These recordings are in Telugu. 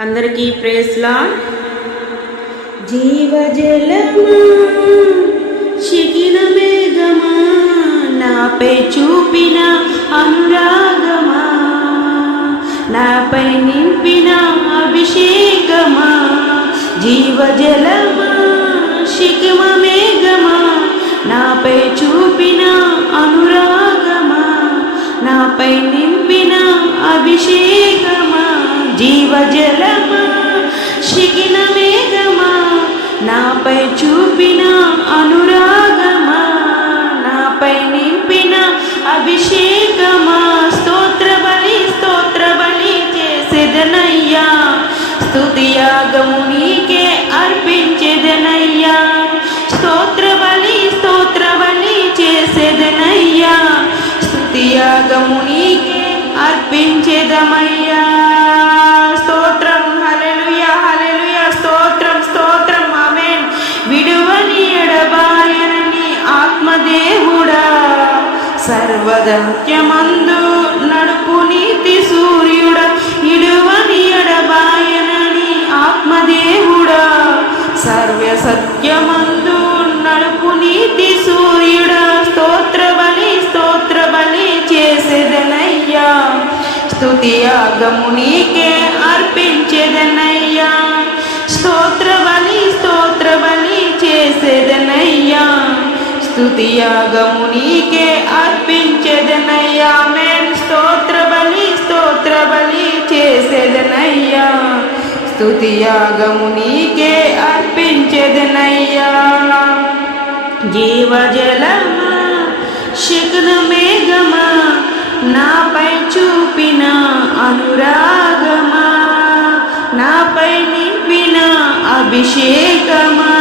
అందరికీ ప్రేస్లా జీవజలమా శిఖిన మేఘమా నాపై చూపిన అనురాగమా నాపై నింపిన అభిషేకమా జీవజలమా శిఖిమ మేఘమా నాపై చూపిన అనురాగమా నాపై నింపిన అభిషేకమా జీవజలమా శిగిన మేఘమా నాపై చూపిన అనురాగమా నాపై నింపిన అభిషేకమా. స్తోత్ర బలి స్తోత్ర బలి చేసేదనయ్యా. స్తుతియాగము నీకే అర్పించేదనయ్యా. స్తోత్ర బలి స్తోత్ర బలి చేసేదనయ్యా. స్తుతియాగము నీకే అర్పించేదమయ్యా. సర్వదత్యమందు నడుపు నీతి సూర్యుడ ఇడువని ఎడబాయనని ఆత్మదేవుడా. సర్వ సత్యమందు నడుపు నీతి సూర్యుడ స్తోత్ర బలి స్తోత్ర బలి చేసేదనయ్యా స్తుతియాగము నీకే అర్పించేదన స్తుతియాగము నీకే అర్పించేదనయ్యా. మేం స్తోత్ర బలి స్తోత్ర బలి చేసేదనయ్యా. స్తుతియాగము నీకే అర్పించేదనయ్యా. జీవజలమా శిఖన మేఘమా నాపై చూపిన అనురాగమా నాపై నింపిన అభిషేకమా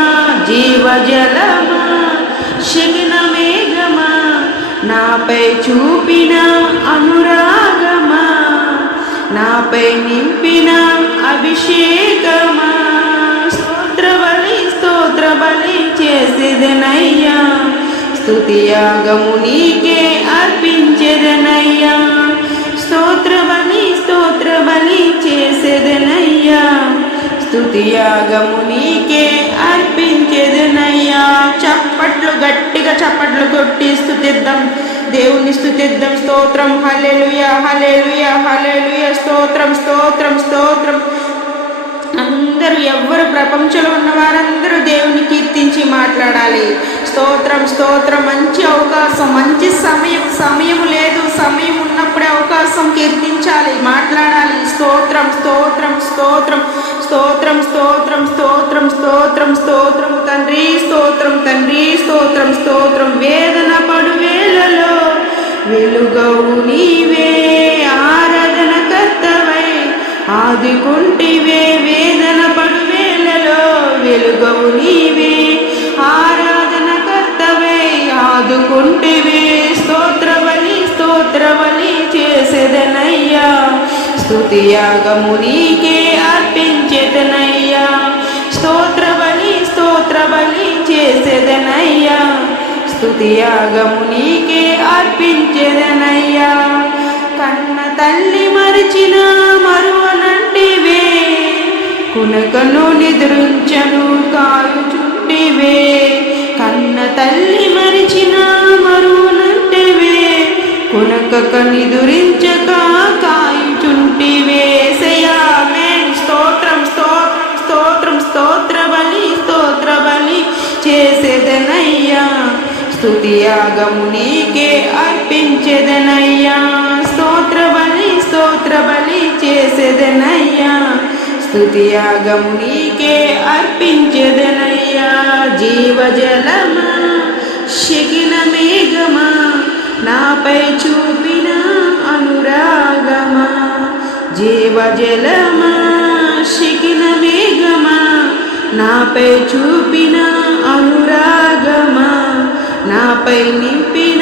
జీవజలమా శకున మేఘమా నాపై చూపిన అనురాగమా నాపై నింపిన అభిషేకమా. స్తోత్రబలి స్తోత్రబలి చేసేదనయ్యా స్తుతియాగము నీకే అర్పించేదనయ్యా. స్తోత్రబలి స్తోత్రబలి చేసేదనయ్యా స్తుతియాగము నీకే అర్పించేదనయ్యా. స్తుతిద్దాం స్తోత్రం. హల్లెలూయా హల్లెలూయా హల్లెలూయా. స్తోత్రం స్తోత్రం స్తోత్రం. అందరూ ఎవ్వరు ప్రపంచంలో ఉన్న వారందరూ దేవుని కీర్తించి మాట్లాడాలి. స్తోత్రం స్తోత్రం. మంచి అవకాశం మంచి సమయం. సమయం లేదు. సమయం ఉన్నప్పుడే అవకాశం కీర్తించాలి. మాట్లాడాలి. స్తోత్రం స్తోత్రం స్తోత్రం. స్తోత్రం స్తోత్రం స్తోత్రం స్తోత్రం స్తోత్రం. తండ్రి స్తోత్రం తండ్రి స్తోత్రం స్తోత్రం. వేద వెలుగవు నీవే ఆరాధన కర్తవై. ఆదుకుంటివే వేదన పడువేలలో వెలుగవు నీవే ఆరాధన కర్తవై. ఆదుకుంటివే స్తోత్ర బలి చేసేదనయ్యా. స్తుతియాగము నీకే అర్పించేదనయ్యా. స్తోత్ర బలి చేసేదనయ్యా. స్తుతియాగము నీకే అర్పించేదనయ్యా. కన్న తల్లి మరిచిన మరువనంటివే. కునకను నిద్రించను కాయుచుంటివే కన్న తల్లి మరిచిన మరువనంటివే. కునకక నిదురించక స్తుతియాగము నీకే అర్పించేదనయ్యా. స్తోత్ర బలి స్తోత్ర బలి చేసేదనయ్యా. స్తుతియాగము నీకే అర్పించేదనయ్యా. జీవజలమా శకిన మేఘమా నాపై చూపిన అనురాగమా. జీవజలమా శకిన మేఘమా నాపై చూపిన అనురాగ నాపై నింపిన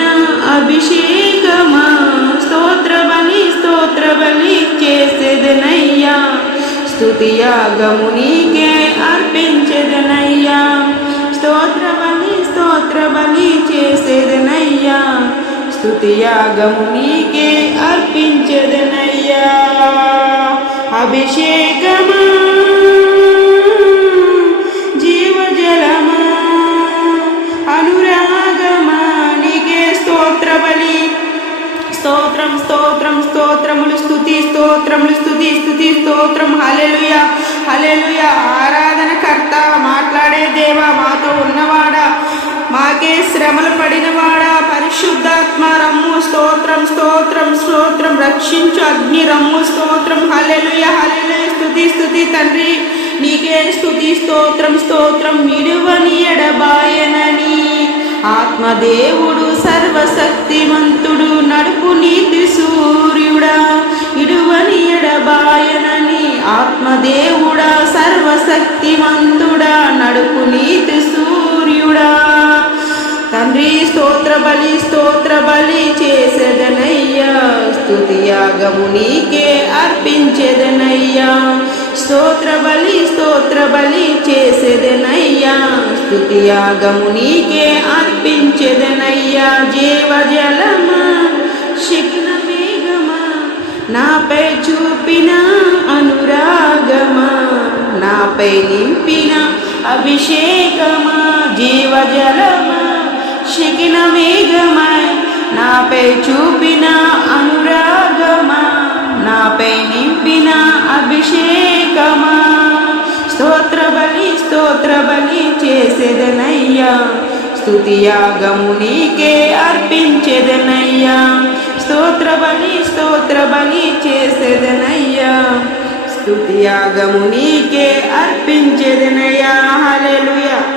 అభిషేకమా? స్తోత్ర బలి స్తోత్ర బలి చేసేదనయ్యా. స్తుతియాగము నీకే అర్పించదనయ్యా. స్తోత్ర బలి స్తోత్ర బలి చేసేదనయ్యా. స్తుతియాగము నీకే అర్పించదనయ్యా. అభిషేకమా? స్తోత్రం స్తోత్రం స్తోత్రములు స్థుతి స్తోత్రములు స్థుతి స్థుతి స్తోత్రం. హలెలుయ హలెలుయ ఆరాధన కర్త మాట్లాడే దేవా మాతో ఉన్నవాడా? మాకే శ్రమలు పడినవాడా? పరిశుద్ధాత్మ రమ్ము స్తోత్రం స్తోత్రం స్తోత్రం. రక్షించు అగ్ని రమ్ము స్తోత్రం. హలెలుయ హలెలుయ స్థుతి స్థుతి తండ్రి. నీకే స్థుతి స్తోత్రం స్తోత్రం. నిడువని ఎడబాయనని ఆత్మదేవుడు సర్వశక్తిమంతుడు నడుపు నీతి సూర్యుడా ఇడువని ఎడబాయనని ఆత్మదేవుడా సర్వశక్తివంతుడా నడుపు నీతి సూర్యుడా. తండ్రి స్తోత్ర బలి స్తోత్ర బలి చేసేదనయ్యా స్తుతియాగము నీకే అర్పించేదనయ్యా. స్తోత్ర బలి స్తోత్ర బలి స్తుతియాగము నీకే అర్పించెదనయ్యా జీవజలమా శిఖన మేఘమా నాపై చూపిన అనురాగమా నాపై నింపిన అభిషేకమా జీవజలమా శకిన మేఘమా నాపై చూపిన అనురాగమా నాపై నింపిన అభిషేక చేసేదనయ్యా. స్తుతియాగము నీకే అర్పించేదనయ్యా. స్తోత్ర బలి స్తోత్ర బలి చేసేదనయ్యా స్తుతియాగము నీకే అర్పించేదనయ్యా. హల్లెలూయా.